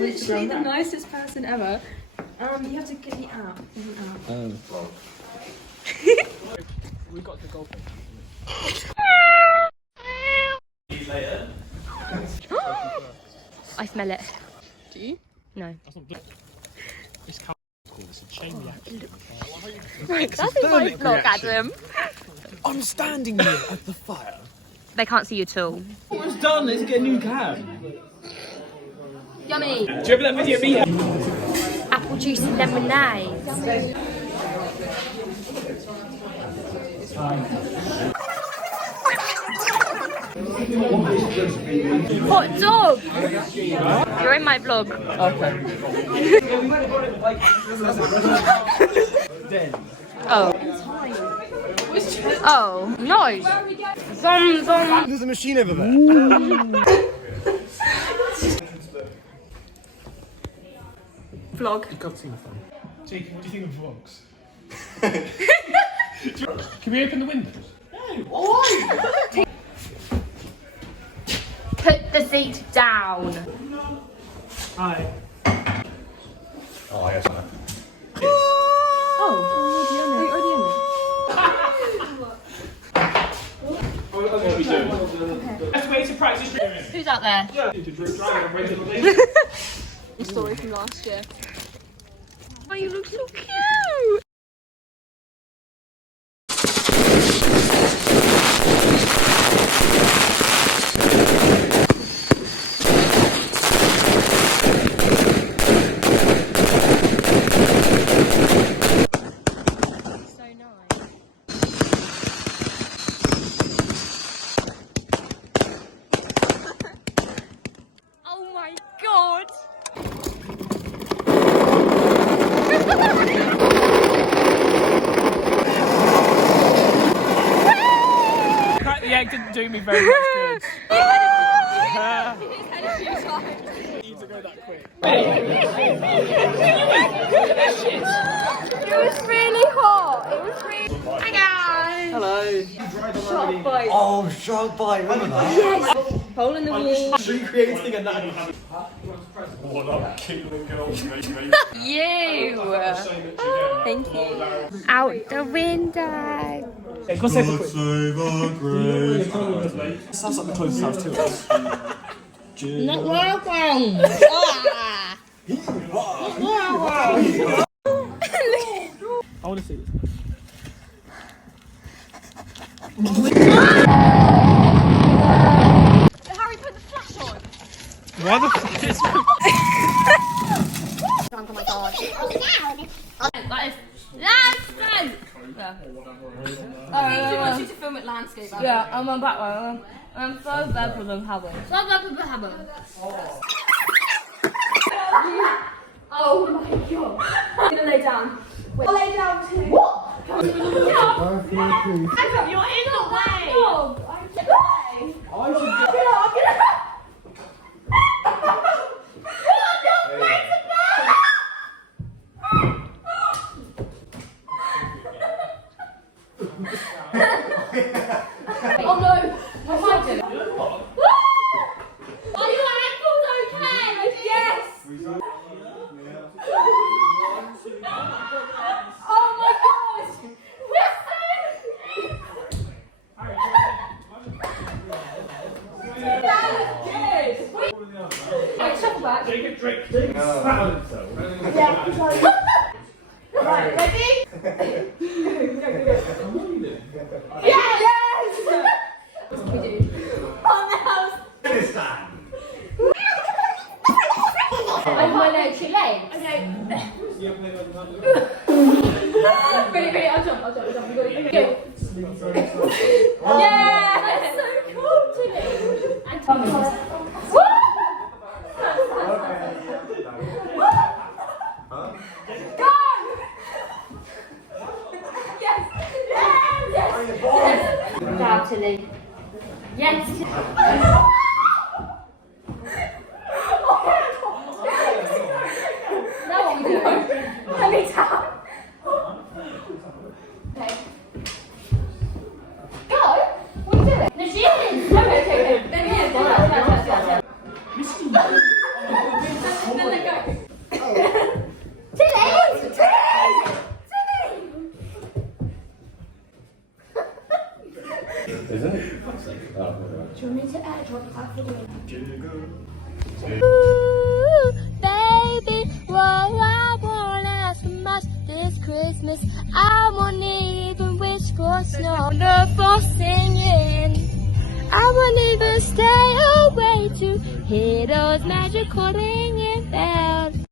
literally the nicest person ever. You have to get the app. We got the goldfish. I smell it. Do you? No. That's not good. It's cool. It's a chain reaction. That's in my vlog, Adam. I'm standing here at the fire. They can't see you at all. What's done? Let's get a new cab. Yummy. Do you remember that video of me? Apple juice and lemonade. Hot dog! You're in my vlog. Okay. Oh. Oh, no. Zom, zom. There's a machine over there. Vlog. You can't see the phone. Jake, what do you think of vlogs? Can we open the windows? No. Why? Put the seat down. Hi. Oh, yes, man. Oh, What are we doing? Best way to practice. who's out there? Story from last year. Oh, you look so cute. Oh my god! The egg didn't do me very much good. Need to go that quick. It was really hot. It was really. Hi guys. Hello. Shark bite. Oh, shark bite, remember that? Yes. Hole in the wall. Recreating a night. What up, Giggling Girls, mate? You. Thank you. Out the window. Hey, go say the quick. Sounds like the closest house to us. Not welcome. I want to see this. Harry, put the flash on. Why the fuck is Oh my god. That is landscape. Yeah. I want you to film it landscape. Yeah, I'm on that one. I'm so bad for them having. So bad for them having. Oh my god. I'm gonna lay down. Wait. I'll lay down too. What? You're in the way. Oh no! What am I doing? Are your ankles okay? Yes! Oh my gosh! That was good! Right, shuffle back. Take a drink. Spat on himself. Yeah, right, ready? Go. Yes! What do we do? On the house! I have my legs, your legs? Okay. Ready, I'll jump. We got it. Go. Yeah! That's so cool, Tilly. And Tommy. Woo! Go! Yes! Down, Tilly. Yes! Now what we doing? Let me tap. Okay. Go? What are you doing? No, she is! Okay. Let me in. That's. Is it? Oh, Ooh, baby, well, I won't ask for much this Christmas. I won't even wish for snow. Wonderful singing. I won't even stay away to hear those magical ringing bells.